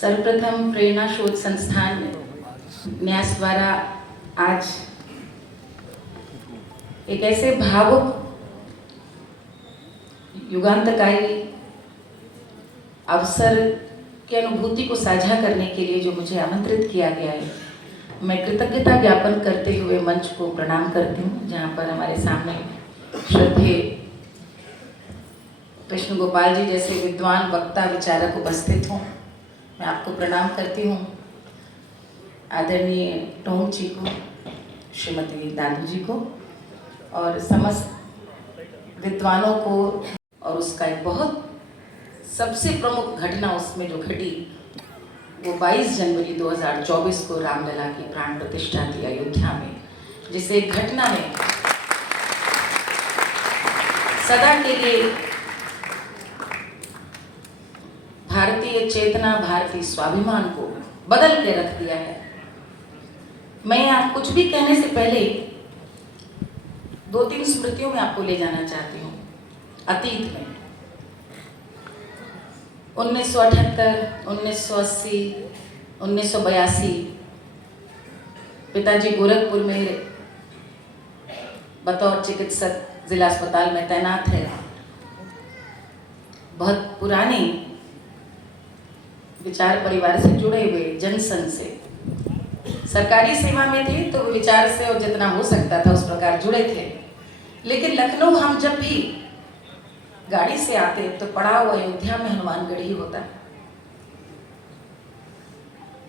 सर्वप्रथम प्रेरणा शोध संस्थान न्यास द्वारा आज एक ऐसे भावुक युगांतकारी अवसर की अनुभूति को साझा करने के लिए जो मुझे आमंत्रित किया गया है, मैं कृतज्ञता ज्ञापन करते हुए मंच को प्रणाम करती हूँ, जहाँ पर हमारे सामने श्रद्धेय कृष्ण गोपाल जी जैसे विद्वान वक्ता विचारक उपस्थित हों। मैं आपको प्रणाम करती हूँ। आदरणीय टोंग जी को, श्रीमती दादू जी को और समस्त विद्वानों को, और उसका एक बहुत सबसे प्रमुख घटना उसमें जो घटी वो 22 जनवरी 2024 को रामलला की प्राण प्रतिष्ठा थी अयोध्या में, जिसे घटना ने सदा के लिए भारतीय चेतना, भारतीय स्वाभिमान को बदल के रख दिया है। मैं आप कुछ भी कहने से पहले 2-3 स्मृतियों में आपको ले जाना चाहती हूँ। अतीत में 1978, 1980, 1982 पिताजी गोरखपुर में बतौर चिकित्सक जिला अस्पताल में तैनात है। बहुत पुरानी विचार परिवार से जुड़े हुए, जनसंघ से सरकारी सेवा में थे तो विचार से और जितना हो सकता था उस प्रकार जुड़े थे। लेकिन लखनऊ हम जब भी गाड़ी से आते तो पड़ाव अयोध्या में हनुमानगढ़ ही होता।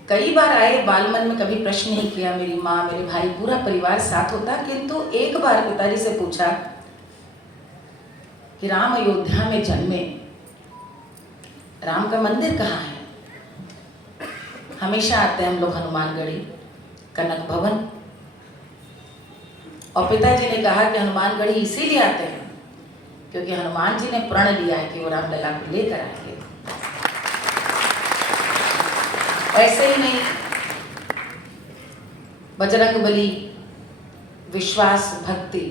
कई बार आए, बालमन में कभी प्रश्न नहीं किया, मेरी माँ, मेरे भाई, पूरा परिवार साथ होता। किंतु एक बार पिताजी से पूछा कि राम अयोध्या में जन्मे, राम का मंदिर कहाँ है? हमेशा आते हैं हम लोग हनुमानगढ़ी, कनक भवन। और पिताजी ने कहा कि हनुमानगढ़ी इसीलिए आते हैं क्योंकि हनुमान जी ने प्रण लिया है कि वो रामलला को लेकर आएंगे। ऐसे ही नहीं, बजरंगबली विश्वास, भक्ति,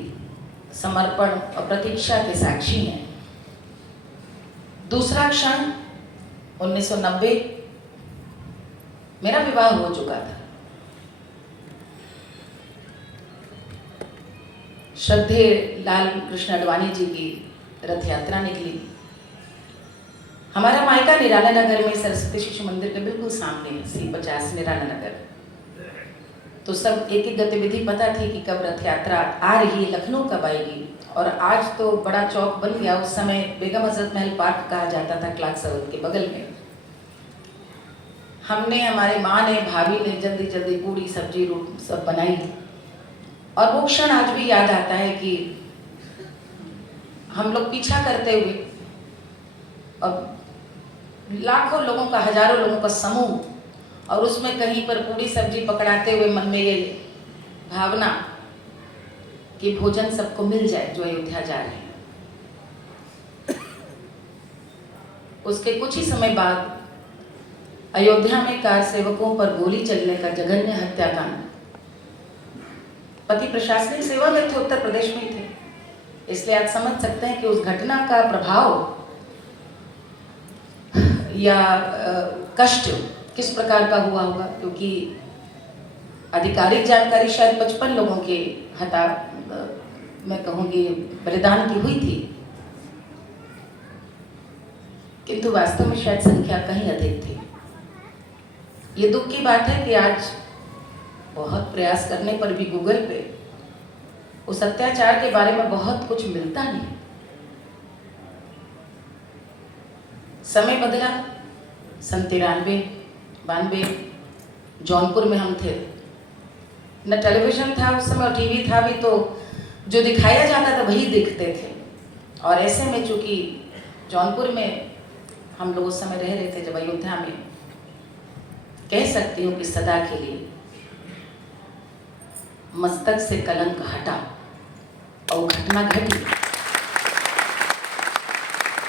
समर्पण और प्रतीक्षा के साक्षी हैं। दूसरा क्षण 1990, मेरा विवाह हो चुका था। श्रद्धेय लाल कृष्ण आडवाणी जी की रथ यात्रा निकली। हमारा मायका निराला नगर में सरस्वती शिशु मंदिर के बिल्कुल सामने, C50 निराला नगर। तो सब एक एक गतिविधि पता थी कि कब रथ यात्रा आ रही है, लखनऊ कब आएगी। और आज तो बड़ा चौक बन गया, उस समय बेगम हजरत महल पार्क कहा जाता था, क्लार्क सर्कल के बगल में। हमने, हमारे माँ ने, भाभी ने जल्दी जल्दी पूरी सब्जी रोटी सब बनाई। और वो क्षण आज भी याद आता है कि हम लोग पीछा करते हुए, अब लाखों लोगों का, हजारों लोगों का समूह, और उसमें कहीं पर पूरी सब्जी पकड़ाते हुए मन में ये भावना कि भोजन सबको मिल जाए जो अयोध्या जा रहे हैं। उसके कुछ ही समय बाद अयोध्या में कार सेवकों पर गोली चलने का जघन्य हत्याकांड। पति प्रशासनिक सेवा में थे, उत्तर प्रदेश में ही थे, इसलिए आप समझ सकते हैं कि उस घटना का प्रभाव या कष्ट किस प्रकार का हुआ होगा। क्योंकि आधिकारिक जानकारी शायद 55 लोगों के मैं कहूँगी बलिदान की हुई थी, किंतु वास्तव में शायद संख्या कहीं अधिक थी। ये दुख की बात है कि आज बहुत प्रयास करने पर भी गूगल पे उस अत्याचार के बारे में बहुत कुछ मिलता नहीं। समय बदला, सन 93-92 जौनपुर में हम थे। न टेलीविजन था उस समय और टीवी था भी, तो जो दिखाया जाता था वही देखते थे। और ऐसे में चूंकि जौनपुर में हम लोग उस समय रह रहे थे, जब अयोध्या में, कह सकती हूँ कि सदा के लिए मस्तक से कलंक हटा और घटना घटी।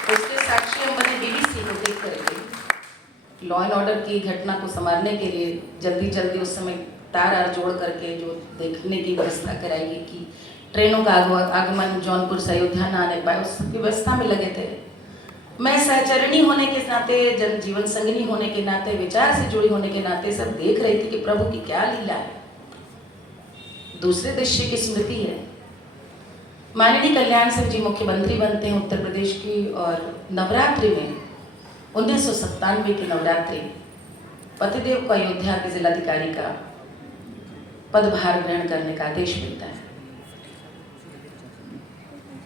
उसके साक्षी हम बने BBC को देख करके। लॉ एंड ऑर्डर की घटना को संभालने के लिए जल्दी जल्दी उस समय तार जोड़ करके जो देखने की व्यवस्था कराएगी कि ट्रेनों का आगमन जौनपुर से अयोध्या न आने पाए, उस व्यवस्था में लगे थे। मैं सहचरणी होने के नाते, जन जीवन संगिनी होने के नाते, विचार से जुड़ी होने के नाते सब देख रही थी कि प्रभु की क्या लीला है। दूसरे दृश्य की स्मृति है, माननीय कल्याण सिंह जी मुख्यमंत्री बनते हैं उत्तर प्रदेश की, और नवरात्रि में 1997 की नवरात्रि पतिदेव को अयोध्या के जिलाधिकारी का पदभार ग्रहण करने का आदेश मिलता है।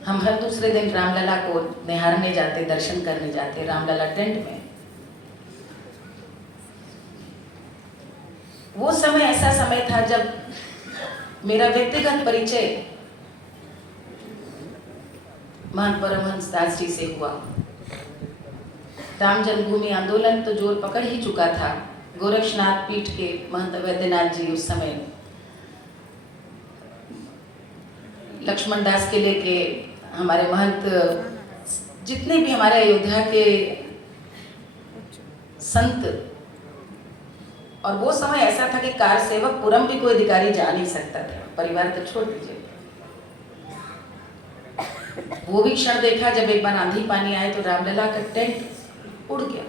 हम हर दूसरे दिन रामलला को निहारने जाते, दर्शन करने जाते रामलला टेंट में। वो समय ऐसा समय था जब मेरा व्यक्तिगत परिचय महंत परमहंस दास जी से हुआ। राम जन्मभूमि आंदोलन तो जोर पकड़ ही चुका था। गोरक्षनाथ पीठ के महंत वैद्यनाथ जी उस समय लक्ष्मण दास के लेके हमारे महंत, जितने भी हमारे अयोध्या के संत, और वो समय ऐसा था कि कार सेवक पुरम भी कोई अधिकारी जा नहीं सकता था, परिवार तो छोड़ दीजिए। वो भी क्षण देखा जब एक बार आंधी पानी आए तो रामलला का टेंट उड़ गया।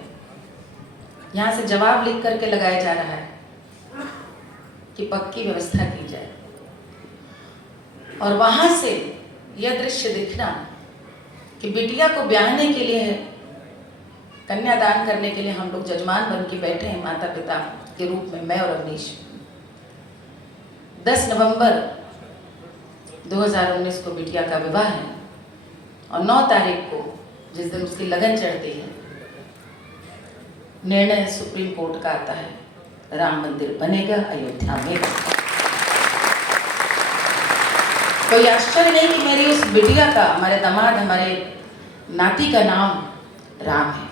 यहाँ से जवाब लिख करके लगाया जा रहा है कि पक्की व्यवस्था की जाए, और वहां से यह दृश्य दिखना कि बिटिया को ब्याहने के लिए, कन्यादान करने के लिए हम लोग जजमान बन के बैठे हैं, माता पिता के रूप में मैं और अवनीश। 10 नवंबर 2019 को बिटिया का विवाह है, और 9 तारीख को जिस दिन उसकी लगन चढ़ती है, निर्णय सुप्रीम कोर्ट का आता है, राम मंदिर बनेगा अयोध्या में। कोई आश्चर्य नहीं कि मेरी उस बिटिया का, हमारे दामाद, हमारे नाती का नाम राम है।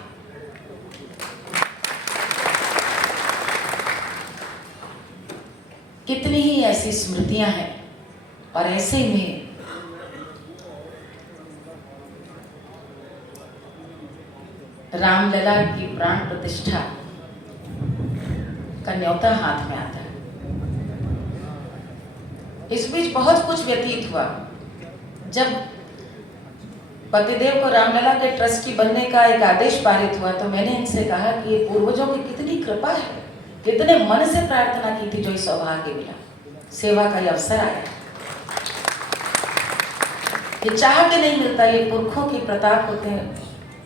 कितनी ही ऐसी स्मृतियां हैं, और ऐसे में रामलला की प्राण प्रतिष्ठा का न्योता हाथ में आता है। इस बीच बहुत कुछ व्यतीत हुआ। जब पतिदेव को रामलला के ट्रस्टी बनने का एक आदेश पारित हुआ तो मैंने इनसे कहा कि ये पूर्वजों की कितनी कृपा है, कितने मन से प्रार्थना की थी, जो इस सौभाग्य मिला, सेवा का ये अवसर आया। ये चाह के नहीं मिलता, ये पुरखों की प्रताप होते हैं,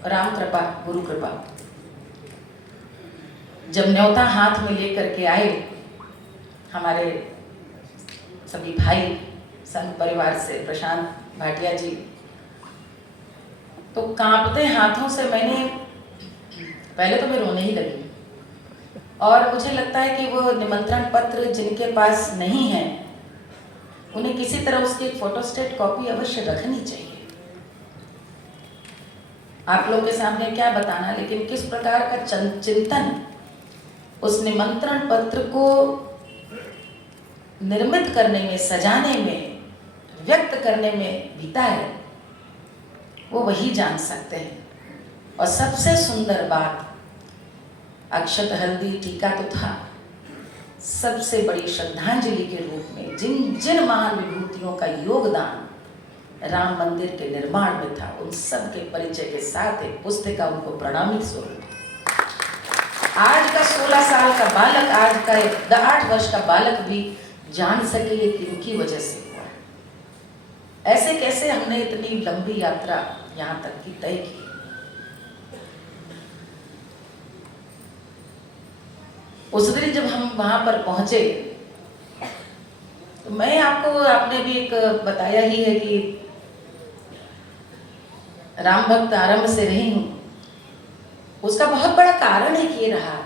राम कृपा, गुरु कृपा। जब न्योता हाथ में लेकर के आए हमारे सभी भाई संघ परिवार से, प्रशांत भाटिया जी, तो कांपते हाथों से मैंने, पहले तो मैं रोने ही लगी, और मुझे लगता है कि वो निमंत्रण पत्र जिनके पास नहीं है उन्हें किसी तरह उसकी फोटोस्टेट कॉपी अवश्य रखनी चाहिए। आप लोग के सामने क्या बताना, लेकिन किस प्रकार का चिंतन उस निमंत्रण पत्र को निर्मित करने में, सजाने में, व्यक्त करने में बीता है, वो वही जान सकते हैं। और सबसे सुंदर बात, अक्षत हल्दी टीका तो था, सबसे बड़ी श्रद्धांजलि के रूप में जिन जिन महान विभूतियों का योगदान राम मंदिर के निर्माण में था, उन सब के परिचय के साथ एक पुस्तिका उनको प्रणामी स्वरूप। आज का 16 साल का बालक, आज का 8 वर्ष का बालक भी जान सके ये किनकी वजह से हुआ। ऐसे कैसे हमने इतनी लंबी यात्रा यहाँ तक की तय की। उस दिन जब हम वहां पर पहुंचे तो मैं आपको, आपने भी एक बताया ही है कि राम भक्त आरंभ से रही हूं। उसका बहुत बड़ा कारण है कि ये रहा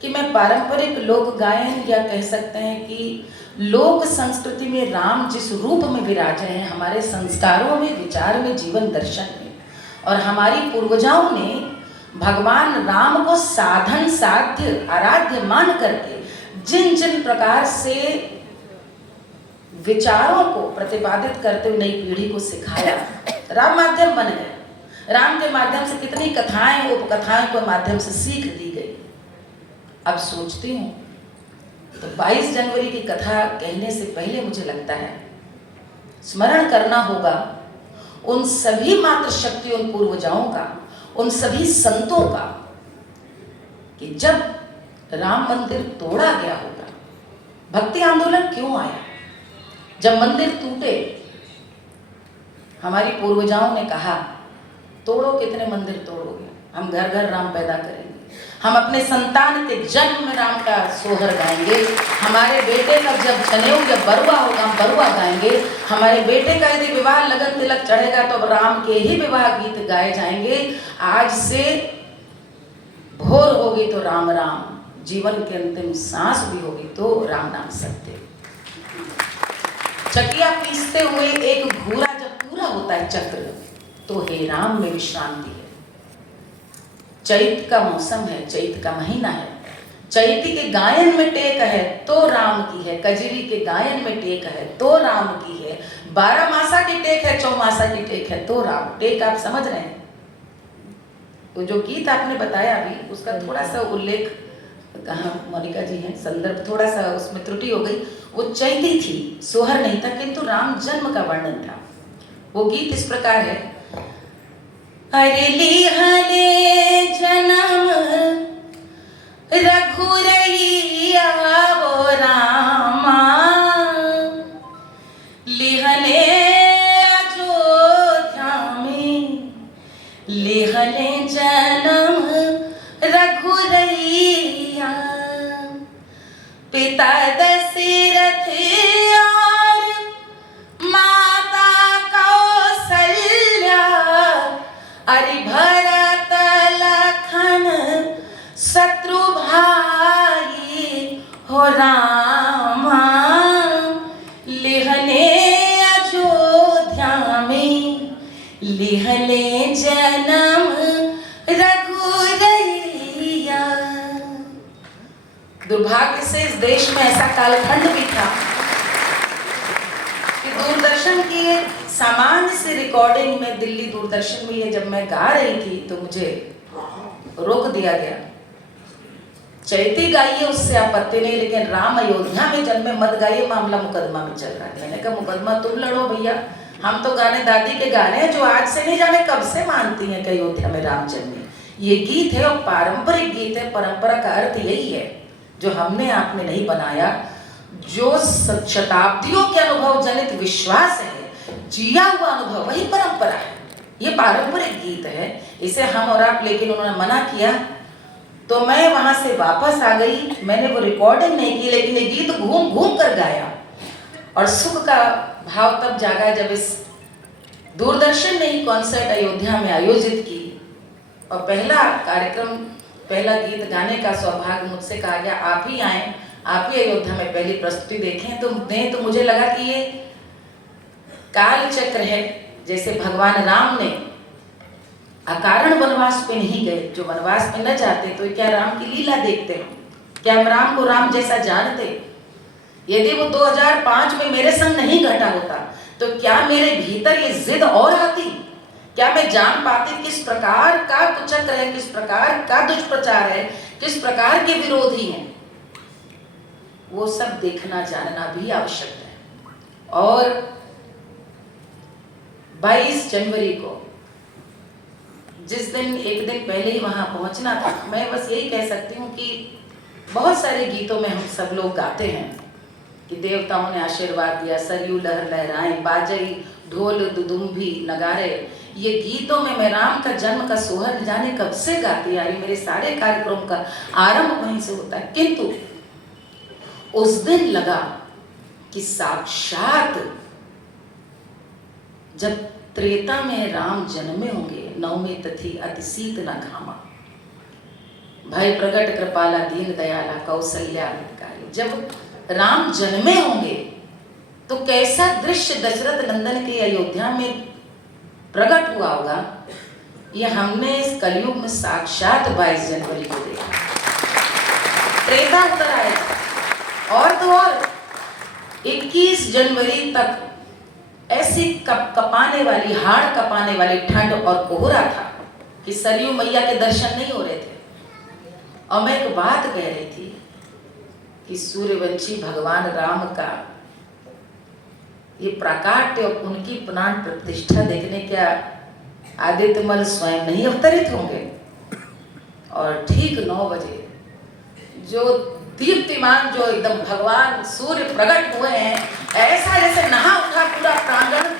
कि मैं पारंपरिक लोक गायन, या कह सकते हैं कि लोक संस्कृति में राम जिस रूप में विराजे हैं, हमारे संस्कारों में, विचार में, जीवन दर्शन में, और हमारी पूर्वजाओं ने भगवान राम को साधन, साध्य, आराध्य मान करके जिन जिन प्रकार से विचारों को प्रतिपादित करते हुए नई पीढ़ी को सिखाया, राम माध्यम बन गए। राम के माध्यम से कितनी कथाएं, उपकथाएं के माध्यम से सीख दी गई। अब सोचती हूँ तो 22 जनवरी की कथा कहने से पहले मुझे लगता है स्मरण करना होगा उन सभी मातृशक्तियों, उन पूर्वजाओं का, उन सभी संतों का कि जब राम मंदिर तोड़ा गया होगा, भक्ति आंदोलन क्यों आया? जब मंदिर टूटे, हमारी पूर्वजाओं ने कहा तोड़ो, कितने मंदिर तोड़ोगे, हम घर घर राम पैदा करेंगे, हम अपने संतान के जन्म में राम का सोहर गाएंगे, हमारे बेटे का जब जनेऊ या बरुआ होगा हम बरुआ गाएंगे, हमारे बेटे का यदि विवाह लगन तिलक चढ़ेगा तो अब राम के ही विवाह गीत गाए जाएंगे। आज से भोर होगी तो राम राम, जीवन के अंतिम सांस भी होगी तो राम नाम सत्य। चकिया पीसते हुए एक घूरा जब पूरा होता है चक्र, तो हे राम में विश्रांति है। चैत का मौसम है, चैत का महीना है, चैती के गायन में टेक है तो राम की है, कजरी के गायन में टेक है तो राम की है, 12 मासा की टेक है, 4 मासा की टेक है तो राम। टेक आप समझ रहे हैं? तो जो गीत आपने बताया अभी, उसका थोड़ा सा उल्लेख, कहाँ मोनिका जी हैं, संदर्भ थोड़ा सा उसमें त्रुटि हो गई। वो चैती थी, सोहर नहीं था, किंतु राम जन्म का वर्णन था। वो गीत इस प्रकार है, अरे लिहले जन्म रघुरैया वो रामा, लिहले अयोध्या में, लिहले जन्म रघुरैया, पिता दशरथ और माता कौसल्या, अरे भरत लखन शत्रु भाई हो रामा, लिहले अयोध्या में, लिहले जन्म रघुरैया। दुर्भाग्य से इस देश में ऐसा कालखंड भी था कि दूरदर्शन की सामान्य से रिकॉर्डिंग में, दिल्ली दूरदर्शन में ये जब मैं गा रही थी तो मुझे रोक दिया गया। चैती गाइए, उससे आपत्ति नहीं, लेकिन राम अयोध्या में जन्मे मत गाइए, मामला मुकदमा में चल रहा है। मैंने कहा मुकदमा तुम लड़ो भैया, हम तो गाने दादी के गाने हैं जो आज से नहीं जाने कब से मानती हैं कि अयोध्या में राम जन्मे। ये गीत है और पारंपरिक गीत है। परंपरा का अर्थ यही है, जो हमने आपने नहीं बनाया, जो शताब्दियों के अनुभव जनित विश्वास है, जिया हुआ अनुभव, वही परंपरा है। ये पारंपरिक गीत है, इसे हम और आप, लेकिन उन्होंने मना किया तो मैं वहां से वापस आ गई। मैंने वो रिकॉर्डिंग नहीं की, लेकिन ये गीत घूम घूम कर गाया और सुख का भाव तब जागा जब इस दूरदर्शन ने ही कॉन्सर्ट अयोध्या में आयोजित की और पहला कार्यक्रम, पहला गीत गाने का सौभाग्य मुझसे कहा गया, आप ही आए, आप ही अयोध्या में पहली प्रस्तुति देखें तो दें। तो मुझे लगा कि ये काल चक्र है, जैसे भगवान राम ने अकारण वनवास पे नहीं गए, जो वनवास में न जाते तो क्या राम की लीला देखते हम? क्या हम राम को राम जैसा जानते? यदि वो 2005 में मेरे संग नहीं घटा होता तो क्या मेरे भीतर ये जिद और आती? क्या मैं जान पाती किस प्रकार का कुचक्र है, किस प्रकार का दुष्प्रचार है, किस प्रकार के विरोधी हैं? वो सब देखना जानना भी आवश्यक है। और 22 जनवरी को, जिस दिन, एक दिन पहले ही वहां पहुंचना था, मैं बस यही कह सकती हूँ कि बहुत सारे गीतों में हम सब लोग गाते हैं कि देवताओं ने आशीर्वाद दिया, सरयू लहर लहराएं, बाजई ढोल दुदुम्भी नगारे। ये गीतों में मैं राम का जन्म का सोहर जाने कब से गाती आ रही, मेरे सारे कार्यक्रम का आरंभ वहीं से होता है। किंतु उस दिन लगा कि साक्षात जब त्रेता में राम जन्मे होंगे, नवमी तिथि अति शीत न घामा, भाई प्रगट कृपाला दीन दयाला कौशल्या हितकारी, जब राम जन्मे होंगे तो कैसा दृश्य दशरथ नंदन के अयोध्या में प्रकट हुआ होगा, ये हमने इस कलयुग में साक्षात 22 जनवरी को देखा। त्रेता उतर आएगा और तो और 21 जनवरी तक ऐसी कपाने वाली, हाड़ कपाने वाली ठंड और कोहरा था कि सरयू मैया के दर्शन नहीं हो रहे थे। और मैं एक बात कह रही थी कि सूर्यवंशी भगवान राम का ये प्राकाट्य और उनकी प्राण प्रतिष्ठा देखने क्या आदित्यमल स्वयं नहीं अवतरित होंगे? और ठीक 9 बजे जो दीप्तिमान, जो एकदम भगवान सूर्य प्रकट हुए हैं, ऐसा जैसे नहा उठा पूरा प्रांगण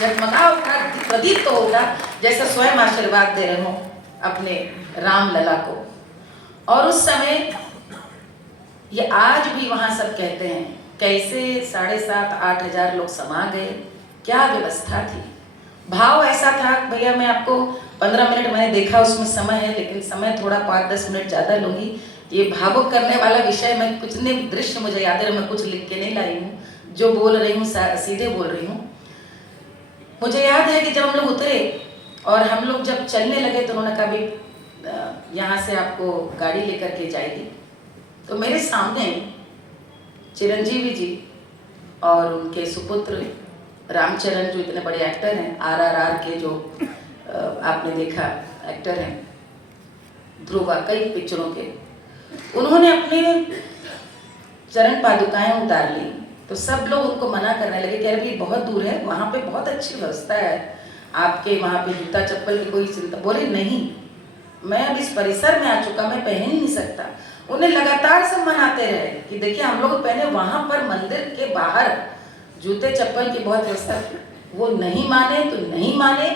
जगमगा उठा, प्रदीप्त तो होगा, जैसे स्वयं आशीर्वाद दे रहे हो अपने राम लला को। और उस समय ये आज भी वहाँ सब कहते हैं कैसे 7,500-8 हजार लोग समा गए, क्या व्यवस्था थी। भाव ऐसा था, भैया मैं आपको 15 मिनट मैंने देखा उसमें समय है, लेकिन समय थोड़ा 5-10 मिनट ज़्यादा लूँगी। ये भावुक करने वाला विषय, मैं कुछ नहीं, दृश्य मुझे याद है, मैं कुछ लिख के नहीं लाई हूँ, जो बोल रही हूँ सीधे बोल रही हूँ। मुझे याद है कि जब हम लोग उतरे और हम लोग जब चलने लगे तो उन्होंने कहा भी यहाँ से आपको गाड़ी लेकर के जाएगी। तो मेरे सामने चिरंजीवी जी और उनके सुपुत्र रामचरण, जो इतने बड़े एक्टर हैं, RRR के जो आपने देखा एक्टर हैं, ध्रुवा, कई पिक्चरों के, उन्होंने अपने चरण पादुकाएं उतार ली। तो सब लोग उनको मना करने लगे, कह रहे बहुत दूर है, वहाँ पे बहुत अच्छी व्यवस्था है, आपके वहाँ पे जूता चप्पल की कोई चिंता। बोले नहीं, मैं अब इस परिसर में आ चुका, मैं पहन ही नहीं सकता। उन्हें लगातार सब मनाते रहे कि देखिए हम लोग पहने, वहाँ पर मंदिर के बाहर जूते चप्पल की बहुत व्यवस्था। वो नहीं माने तो नहीं माने।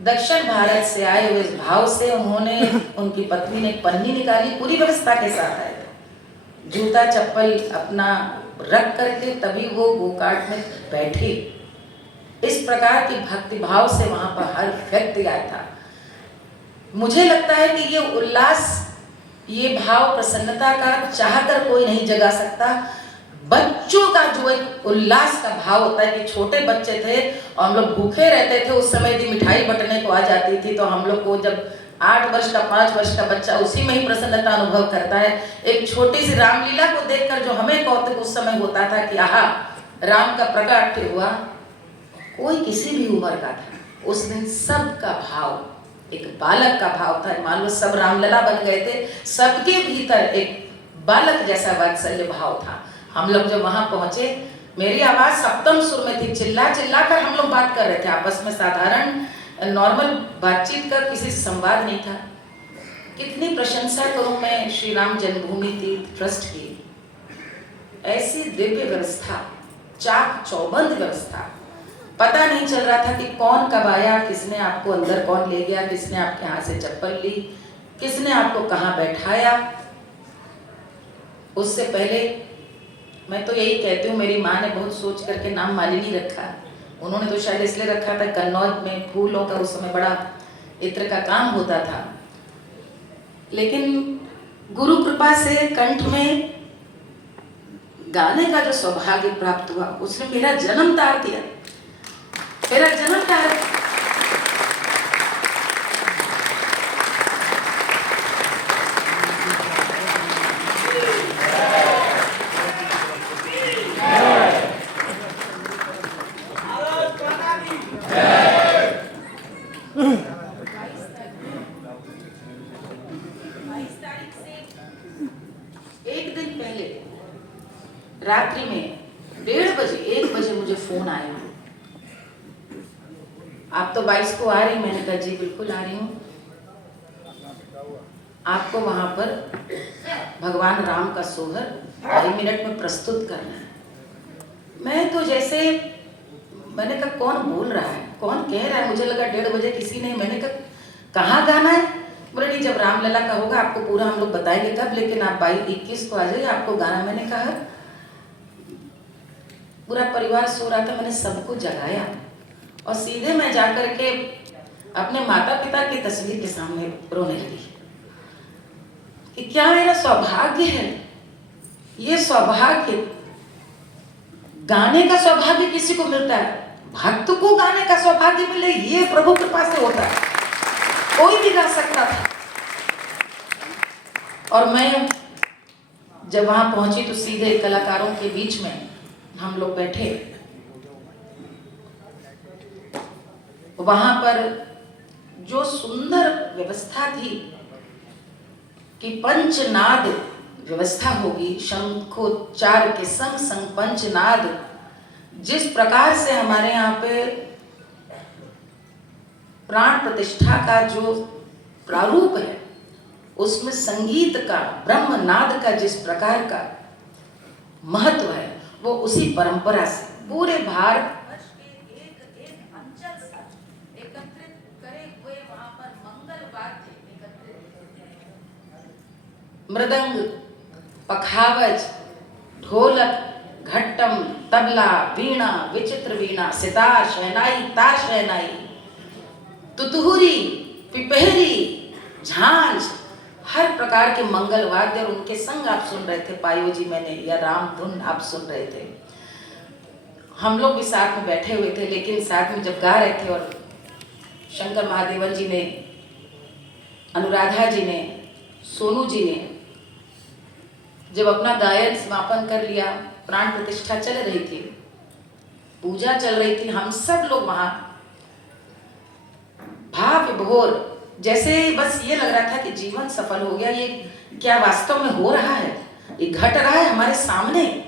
दक्षिण भारत से आए हुए इस भाव से उन्होंने, उनकी पत्नी ने एक पन्नी निकाली, पूरी व्यवस्था के साथ आए थे, जूता चप्पल अपना रख करके तभी वो गोकार्ट में बैठे। इस प्रकार की भक्ति भाव से वहां पर हर व्यक्ति आया था। मुझे लगता है कि ये उल्लास, ये भाव प्रसन्नता का चाहकर कोई नहीं जगा सकता। बच्चों का जो एक उल्लास का भाव होता है कि छोटे बच्चे थे और हम लोग भूखे रहते थे, उस समय यदि मिठाई बंटने को आ जाती थी तो हम लोग को, जब 8 वर्ष का 5 वर्ष का बच्चा उसी में ही प्रसन्नता अनुभव करता है। एक छोटी सी रामलीला को देखकर जो हमें कौतुक उस समय होता था कि आहा, राम का प्रकट हुआ, कोई किसी भी उम्र का था। उस दिन सबका भाव एक बालक का भाव था। मान लो सब रामलला बन गए थे, सबके भीतर एक बालक जैसा वात्सल्य भाव था। हम लोग जब वहां पहुंचे, मेरी आवाज सप्तम सुर में थी, चिल्ला चिल्ला कर हम लोग बात कर रहे थे आपस में, साधारण नॉर्मल बातचीत का, किसी से संवाद नहीं था। कितनी प्रशंसा करूं मैं श्री राम जन्मभूमि तीर्थ ट्रस्ट की, ऐसी दिव्य व्यवस्था, चाक चौबंद व्यवस्था। पता नहीं चल रहा था कि कौन कब आया, किसने आपको अंदर कौन ले गया, किसने आपके हाथ से चप्पल ली, किसने आपको कहाँ बैठाया। उससे पहले मैं तो यही कहती हूँ, मेरी माँ ने बहुत सोच करके नाम मालिनी रखा। उन्होंने तो शायद इसलिए रखा था, कन्नौज में फूलों का उस समय बड़ा इत्र का काम होता था, लेकिन गुरु कृपा से कंठ में गाने का जो सौभाग्य प्राप्त हुआ, उसने मेरा जन्म तार दिया, मेरा जन्म तार। एक दिन पहले रात्रि में 1:30 बजे 1 बजे मुझे फोन आया, आप तो 22 को आ रही। मैंने कहा जी बिल्कुल आ रही हूँ, आपको वहां पर भगवान राम का सोहर 2.5 मिनट में प्रस्तुत करना है। मैं तो जैसे, मैंने कहा कौन बोल रहा है, कौन कह रहा है, मुझे लगा 1:30 बजे किसी ने। मैंने कहा कहाँ गाना है? बोले नहीं, जब रामलला का होगा आपको पूरा हम लोग बताएंगे तब, लेकिन आप 22-21 को आ जाइए, आपको गाना। मैंने कहा पूरा परिवार सो रहा था, मैंने सबको जगाया और सीधे मैं जाकर के अपने माता पिता की तस्वीर के सामने रोने लगी कि क्या मेरा सौभाग्य है, ये सौभाग्य, गाने का सौभाग्य किसी को मिलता है, भक्त को गाने का सौभाग्य मिले, ये प्रभु कृपा से होता है, कोई भी गा सकता था। और मैं जब वहां पहुंची तो सीधे कलाकारों के बीच में हम लोग बैठे। वहां पर जो सुंदर व्यवस्था थी कि पंचनाद व्यवस्था होगी, शंखोच्चार के संग संग पंचनाद, जिस प्रकार से हमारे यहाँ पे प्राण प्रतिष्ठा का जो प्रारूप है, उसमें संगीत का, ब्रह्मनाद का जिस प्रकार का महत्व है, वो उसी परंपरा से पूरे भारत एक अंचल सा एकत्रित करे हुए वहां पर मंगल वाद्य मृदंग, पखावज, ढोलक, घट्टम, तबला, वीणा, विचित्र वीणा, सितार, शहनाई, तार शहनाई, तुतुहुरी, पिपहरी, झांझ, हर प्रकार के मंगल वाद्य और उनके संग आप सुन रहे थे पायो जी मैंने, या राम धुन आप सुन रहे थे। हम लोग भी साथ में बैठे हुए थे, लेकिन साथ में जब गा रहे थे और शंकर महादेवन जी ने, अनुराधा जी ने, सोनू जी ने जब अपना गायन समापन कर लिया, प्राण प्रतिष्ठा चल रही थी, पूजा चल रही थी, हम सब लोग वहां भाव विभोर, जैसे बस ये लग रहा था कि जीवन सफल हो गया। ये क्या वास्तव में हो रहा है? ये घट रहा है हमारे सामने।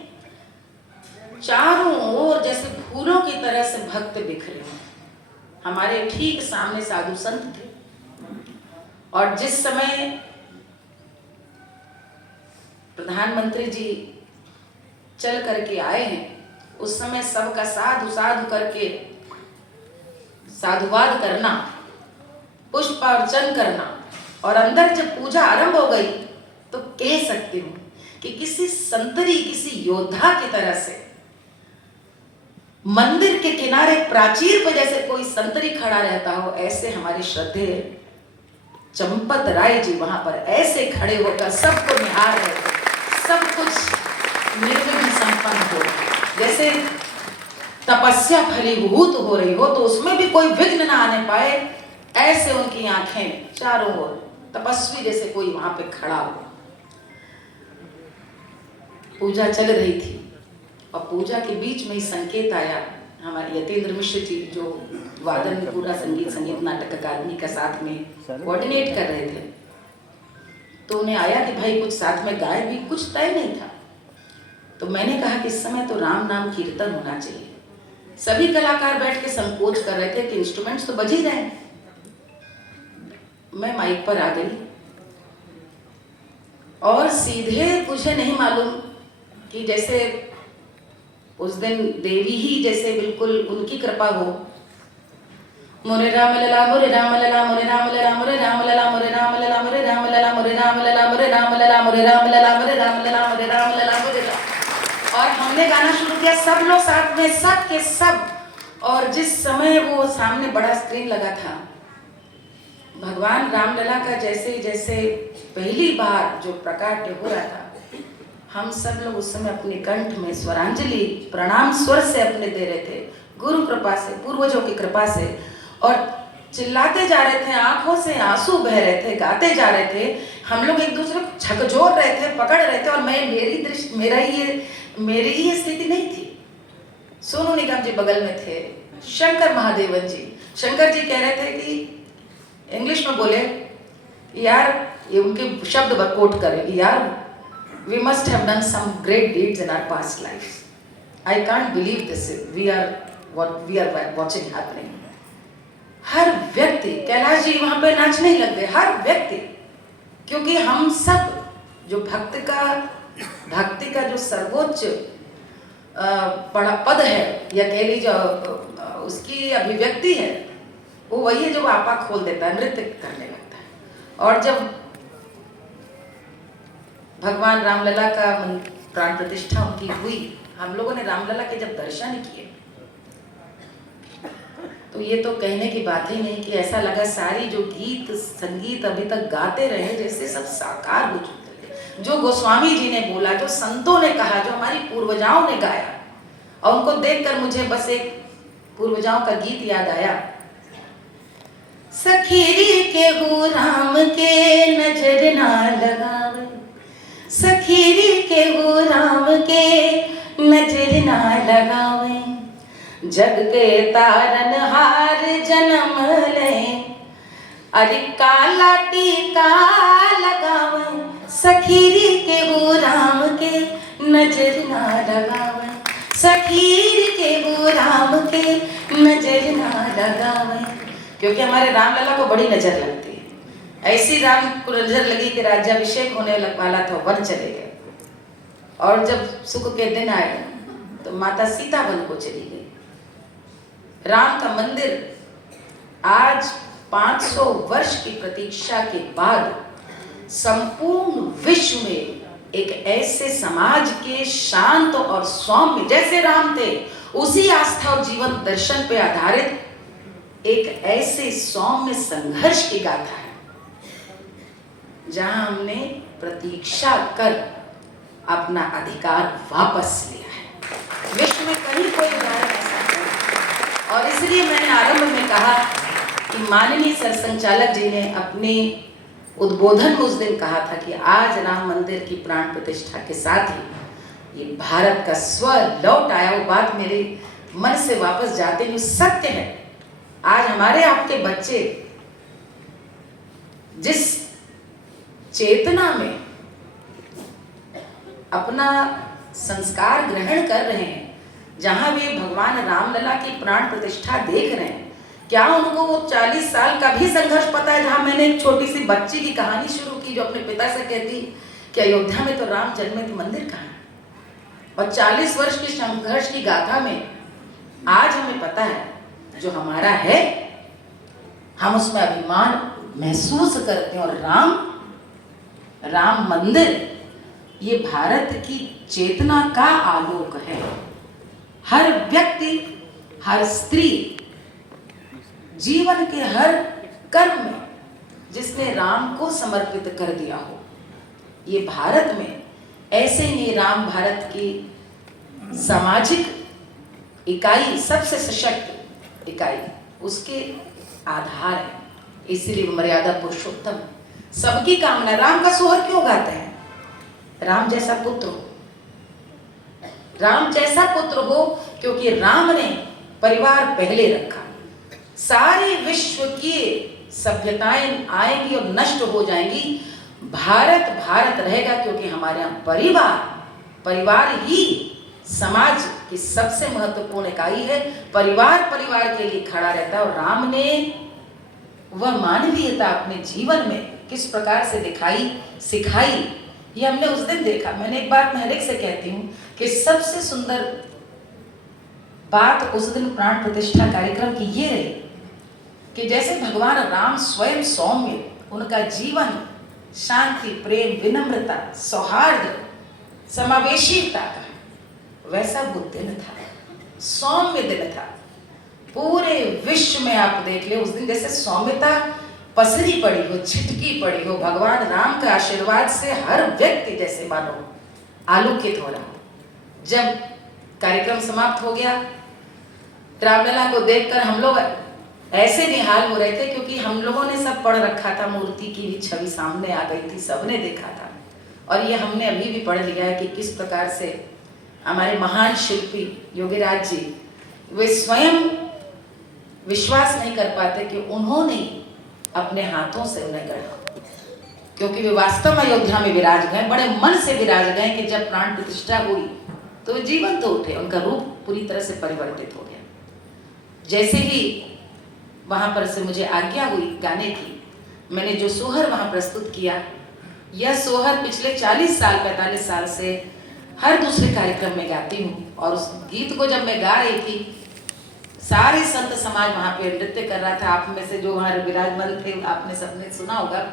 चारों ओर जैसे फूलों की तरह से भक्त बिखरे हैं। हमारे ठीक सामने साधु संत थे, और जिस समय प्रधानमंत्री जी चल करके आए हैं, उस समय सबका साधु साधु करके साधुवाद करना, पुष्प अर्चन करना, और अंदर जब पूजा आरंभ हो गई तो कह सकती हूँ कि किसी संतरी, किसी योद्धा की तरह से मंदिर के किनारे प्राचीर पर जैसे कोई संतरी खड़ा रहता हो, ऐसे हमारे श्रद्धेय चंपत राय जी वहां पर ऐसे खड़े होकर सबको निहार रहे थे। सब कुछ निर्विघ्न संपन्न हो, जैसे तपस्या फलीभूत हो रही हो, तो उसमें भी कोई विघ्न ना आने पाए, ऐसे उनकी आंखें चारों ओर तपस्वी जैसे कोई वहां पे खड़ा हो। पूजा चल रही थी और पूजा के बीच में ही संकेत आया। हमारे यतेंद्र मिश्र जी जो वादन पूरा संगीत नाटक अकादमी का साथ में कोऑर्डिनेट कर रहे थे, तो उन्हें आया कि भाई कुछ साथ में गाए भी, कुछ तय नहीं था। तो मैंने कहा कि इस समय तो राम नाम कीर्तन होना चाहिए। सभी कलाकार बैठ के संकोच कर रहे थे कि इंस्ट्रूमेंट्स तो बज ही रहे हैं। मैं माइक पर आ गई और सीधे मुझे नहीं मालूम कि जैसे उस दिन देवी ही जैसे बिल्कुल उनकी कृपा हो, मोरे राम लला मोरे राम लला मोरे राम लला मोरे राम लला मोरे राम लला मोरे राम लला मोरे राम लला मोरे राम लला मोरे राम लला मोरे राम लला मोरे राम लला मोरे राम। और हमने गाना शुरू किया, सब लोग साथ में, सब के सब। और जिस समय वो सामने बड़ा स्क्रीन लगा था, भगवान रामलला का जैसे जैसे पहली बार जो प्रकाट्य हो रहा था, हम सब लोग उस समय अपने कंठ में स्वरांजलि प्रणाम स्वर से अपने दे रहे थे, गुरु कृपा से, पूर्वजों की कृपा से, और चिल्लाते जा रहे थे, आंखों से आंसू बह रहे थे, गाते जा रहे थे। हम लोग एक दूसरे को झकझोर रहे थे, पकड़ रहे थे, और मेरी ही स्थिति नहीं थी। सोनू निगम जी बगल में थे, शंकर महादेवन जी, शंकर जी कह रहे थे कि इंग्लिश में बोले, यार, ये उनके शब्द कोट करें, यार, we must have done some great deeds in our past life. I can't believe this, we are watching happening. हर व्यक्ति, कैलाश जी वहां पे नाचने लग गए, हर व्यक्ति, क्योंकि हम सब जो भक्ति का जो सर्वोच्च पद है, या कह लीजिए उसकी अभिव्यक्ति है, वो वही है जो आपा खोल देता है, नृत्य करने लगता है। और जब भगवान रामलला का प्राण प्रतिष्ठा उनकी हुई, हम लोगों ने रामलला के जब दर्शन किए, तो ये तो कहने की बात ही नहीं कि ऐसा लगा सारी जो गीत संगीत अभी तक गाते रहे जैसे सब साकार हो चुके थे। जो गोस्वामी जी ने बोला, जो संतों ने कहा, जो हमारी पूर्वजाओं ने गाया, और उनको देखकर मुझे बस एक पूर्वजाओं का गीत याद आया। सखीरी के हो राम के नजर ना लगावे, सखीरी के हो राम के नजर ना लगावे, जग के तारन हार जन्म ले, अरे काला टीका लगावे, सखीरी के हो राम के नजर ना लगावे, सखीर के लगावे, क्योंकि हमारे रामलला को बड़ी नजर लगती है। ऐसी राम को नजर लगी कि राज्याभिषेक होने वाला था, वन चले गए, और जब सुख के दिन आए तो माता सीता वन को चली गई। राम का मंदिर आज 500 वर्ष की प्रतीक्षा के बाद संपूर्ण विश्व में एक ऐसे समाज के शांत और सौम्य, जैसे राम थे उसी आस्था और जीवन दर्शन पे आधारित एक ऐसे सौम्य संघर्ष की गाथा है, जहां हमने प्रतीक्षा कर अपना अधिकार वापस लिया है। विश्व में कहीं कोई उदाहरण ऐसा नहीं। और इसलिए मैंने आरंभ में कहा कि माननीय सरसंघचालक जी ने अपने उद्बोधन में उस दिन कहा था कि आज राम मंदिर की प्राण प्रतिष्ठा के साथ ही ये भारत का स्वर लौट आया। वो बात मेरे मन से वापस जाते हुए सत्य है। आज हमारे आपके बच्चे जिस चेतना में अपना संस्कार ग्रहण कर रहे हैं, जहां वे भगवान रामलला की प्राण प्रतिष्ठा देख रहे हैं, क्या उनको वो 40 साल का भी संघर्ष पता है? जहां मैंने एक छोटी सी बच्ची की कहानी शुरू की जो अपने पिता से कहती कि अयोध्या में तो राम जन्मे थे, मंदिर कहाँ है? और 40 वर्ष की संघर्ष की गाथा में आज हमें पता है जो हमारा है, हम उसमें अभिमान महसूस करते हैं। और राम मंदिर ये भारत की चेतना का आलोक है। हर व्यक्ति, हर स्त्री जीवन के हर कर्म में जिसने राम को समर्पित कर दिया हो, ये भारत में ऐसे ही राम भारत की सामाजिक इकाई, सबसे सशक्त इकाई, उसके आधार है। इसीलिए मर्यादा पुरुषोत्तम है। सबकी कामना, राम का सोहर क्यों गाते हैं? राम जैसा पुत्र हो, राम जैसा पुत्र हो, क्योंकि राम ने परिवार पहले रखा। सारे विश्व की सभ्यताएं आएंगी और नष्ट हो जाएंगी, भारत भारत रहेगा, क्योंकि हमारे यहाँ परिवार ही समाज की सबसे महत्वपूर्ण इकाई है। परिवार के लिए खड़ा रहता है। और राम ने वह मानवीयता अपने जीवन में किस प्रकार से सिखाई, ये हमने उस दिन देखा। मैंने एक बात हर एक से कहती हूँ कि सबसे सुंदर बात उस दिन प्राण प्रतिष्ठा कार्यक्रम की ये रही कि जैसे भगवान राम स्वयं सौम्य, उनका जीवन शांति, प्रेम, विनम्रता, सौहार्द, समावेशीता का, वैसा वो दिन था, सौम्य दिन था। पूरे विश्व में आप देख ले उस दिन जैसे सौम्यता पसरी पड़ी हो, छिटकी पड़ी हो। भगवान राम के आशीर्वाद से हर व्यक्ति जैसे मानो आलोकित हो रहा हो। जब कार्यक्रम समाप्त हो गया, रामलला को देखकर हम लोग ऐसे निहाल हो रहे थे, क्योंकि हम लोगों ने सब पढ़ रखा था, मूर्ति की भी छवि सामने आ गई थी, सबने देखा था। और ये हमने अभी भी पढ़ लिया है कि किस प्रकार से हमारे महान शिल्पी योगीराज जी, वे स्वयं विश्वास नहीं कर पाते कि उन्होंने अपने हाथों से उन्हें गढ़ा, क्योंकि वे वास्तव में अयोध्या में विराज गए, बड़े मन से विराज गए कि जब प्राण प्रतिष्ठा हुई तो वे जीवंत उठे, उनका रूप पूरी तरह से परिवर्तित हो गया। जैसे ही वहां पर से मुझे आज्ञा हुई गाने की, मैंने जो सोहर वहां प्रस्तुत किया, यह सोहर पिछले 40 साल 45 साल से हर दूसरे कार्यक्रम में गाती हूँ। और उस गीत को जब मैं गा रही थी, सारे संत समाज वहां पे नृत्य कर रहा था। आप में से जो वहां विराजमान थे, आपने सबने सुना होगा,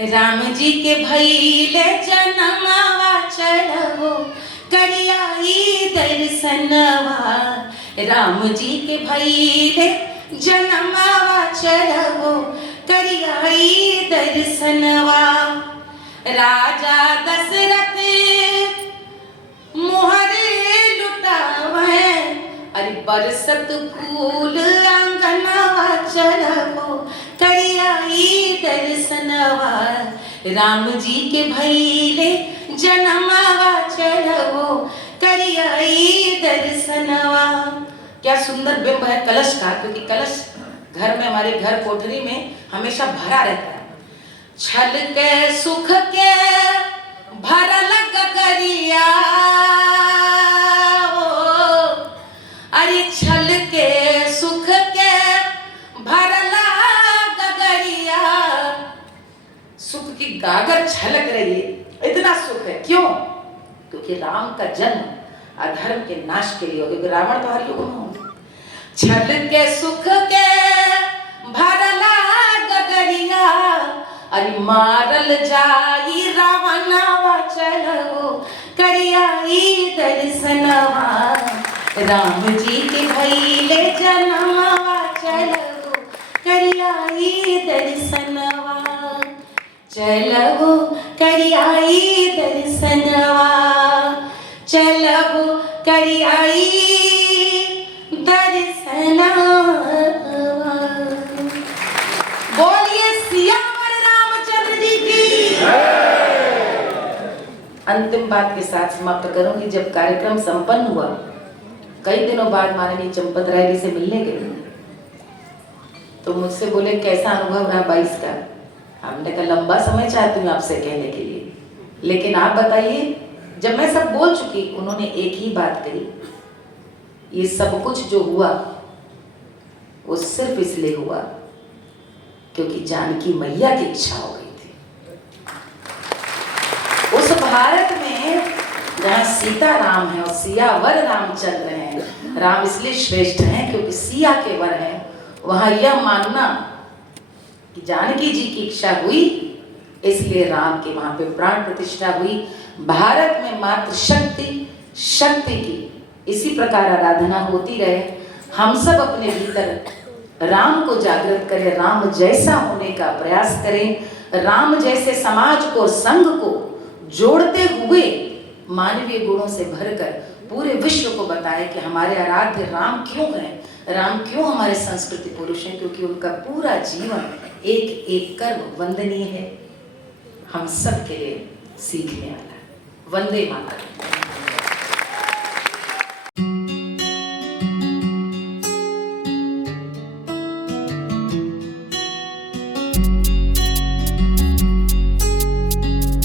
राम जी के भइले जनमवा चढ़ो करियाई दर्शनवा, राम जी के भइले जनमवा चढ़ो करियाई दर्शनवा, राजा दशरथ मोहरे लुटावे, अरे बरसत फूल आंगनवा चढ़ो करियाई दर्शनवा, राम जी के भइले जनमवा चढ़ो करियाई दर्शनवा। क्या सुंदर बिंब है कलश का, क्योंकि कलश घर में, हमारे घर कोठरी में हमेशा भरा रहता है। छल के सुख के भरल गगरिया, अरे छल के कि राम का जन्म अधर्म के नाश के लिए हो, क्योंकि रावण तो हर युग में होंगे। छल के सुख के भरला गगरिया, अरे मारल जाई रावणवा, चलो करियाई दर्शनवा, राम जी के भइले जनमवा, चलो करियाई दर्शनवा, चलो करियाई दर्शनवा, चलो करियाई दर्शनवा। बोलिए सियावर रामचंद्र जी की। अंतिम बात के साथ समाप्त करूंगी। जब कार्यक्रम संपन्न हुआ, कई दिनों बाद माननीय चंपत राय जी से मिलने गए, तो मुझसे बोले कैसा अनुभव रहा 22 का। हमने कहा लंबा समय चाहती हूँ आपसे कहने के लिए, लेकिन आप बताइए। जब मैं सब बोल चुकी, उन्होंने एक ही बात कही, ये सब कुछ जो हुआ वो सिर्फ इसलिए हुआ क्योंकि जानकी मैया की इच्छा हो गई थी। उस भारत में जहाँ सीता राम है और सियावर रामचंद्र हैं, राम इसलिए श्रेष्ठ हैं क्योंकि सिया के वर हैं, वहां यह मानना कि जानकी जी की इच्छा हुई, इसलिए राम के वहां पे प्राण प्रतिष्ठा हुई। भारत में मात्र शक्ति की इसी प्रकार आराधना होती रहे। हम सब अपने भीतर राम को जागृत करें, राम जैसा होने का प्रयास करें, राम जैसे समाज को, संघ को जोड़ते हुए मानवीय गुणों से भरकर पूरे विश्व को बताएं कि हमारे आराध्य राम क्यों हैं, राम क्यों हमारे संस्कृति पुरुष हैं, क्योंकि उनका पूरा जीवन एक एक कर्म वंदनीय है, हम सब के लिए सीखने वाला है। वंदे मातरम।